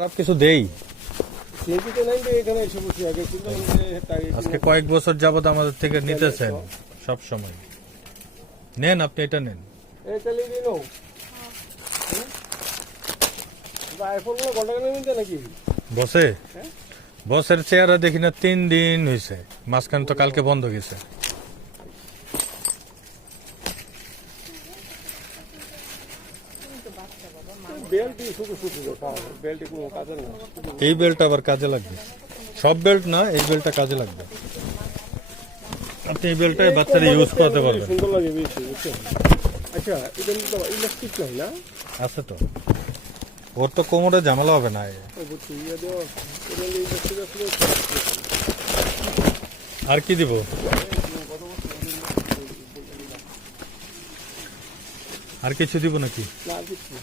খারাপ কিছু দেই। চিন্তিত নাই যে এখানে এসে বসে আগে কিন্তু আজকে কয়েক বছর যাবত আমাদের থেকে নিতেছেন সব সময়। নেন, আপনি এটা নেন। এই চালিয়ে দিন আইফোন গুলো ঘন্টা কেন নিতে নাকি বসে বসের চেহারা দেখি না 3 দিন হয়েছে, মাঝখানে তো কালকে বন্ধ গেছে। বেল্ট শুধু শুধু বেল্ট কোনো কাজে না। এই বেল্ট আবার কাজে লাগবে, সব বেল্ট না, এই বেল্টটা কাজে লাগবে। আপনি এই বেল্টটাই বাচ্চারা ইউজ করতে পারবেন। সুন্দর লাগে বেশি বুঝছেন। আচ্ছা এটা তো ইলেকট্রিক নাই না? আছে তো, ওর তো কোমরে ঝামেলা হবে না। বুঝছি ইয়ে দেওয়া এটা ইলেকট্রিক আসলে আর কি দিব? আর কিছু দিব নাকি? না কিছু